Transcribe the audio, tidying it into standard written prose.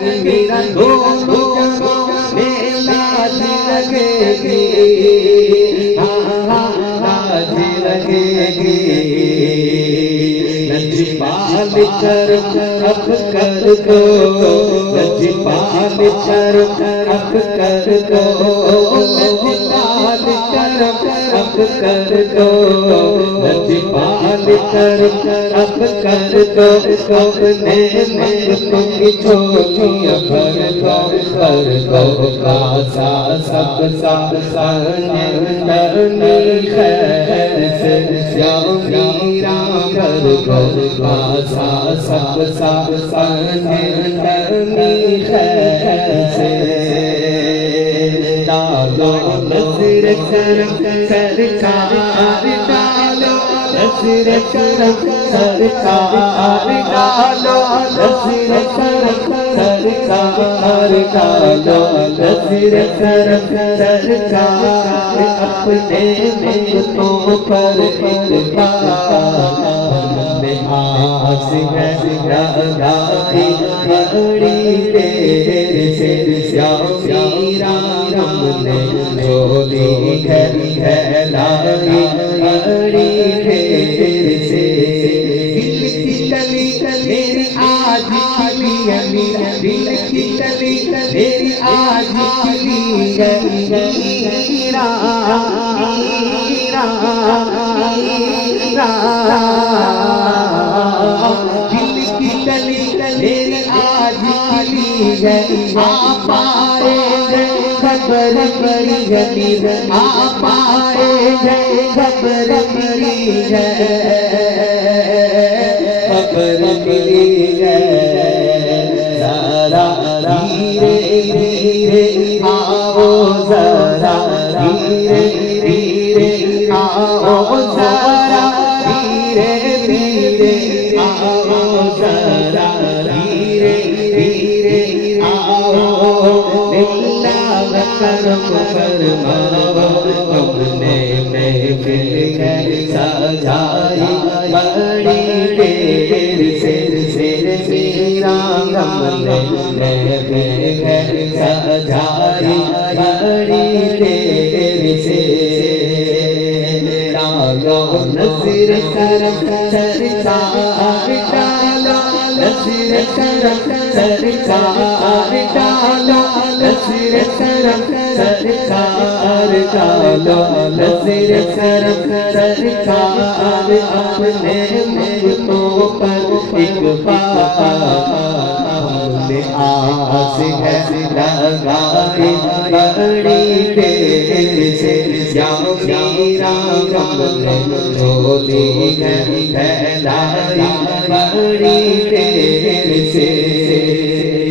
میرا دونوں جگہ میں لاج لگے گی، لاج لگے گی، لج پال کر اب کر دو، لج پال کر اب کر دو، لج پال کر اب کر دو، لج پال کر اب کر دو، اپنے منگتوں کی جھولیاں بھر دو، کر دو کاسا سب سامنے خیر سے یا میرا، کر دو کاسا سب سامنے خیر سے، ڈالو نظر کرم سرکار ڈالو، نظر کرم سرکار ڈالو، نظر کرم سرکار ڈالو، نظر کرم سرکار اپنے منگتوں پر اتبار میں آس ہے لگائی بڑی دیر سے، یا میرا ہم نے جھولی پھیلائی بڑی دیر سے، دل کی کلی میری آج کھلی ہے میرا، دل کی کلی میری آج کھلی ہے میرا، دل کی کلی میری آج کھلی ہے، آپ آئے ہیں خبر ملی ہے، آپ آئے ہیں خبر ملی ہے، خبر ملی ہے، ذرا دھیرے دھیرے آؤ، ذرا دھیرے دھیرے آؤ، ذرا دھیرے دھیرے آؤ، ذرا دھیرے دھیرے آؤ، اللہ کرم فرماؤ، اپنے محفل ہے سجائی بڑی دیر سے، میرا ہم نے محفل ہے سجائی بڑی دیر سے، ڈالو نظر کرم سرکار ڈالو، نظر کرم سرکار ڈالو، نظر کرم سرکار ڈالو، نظر کرم سرکار اپنے منگتوں پر ایک بار ہمیں آس ہے لگائی بڑی دیر سے، یا میرا ہم نے جھولی پھیلائی بڑی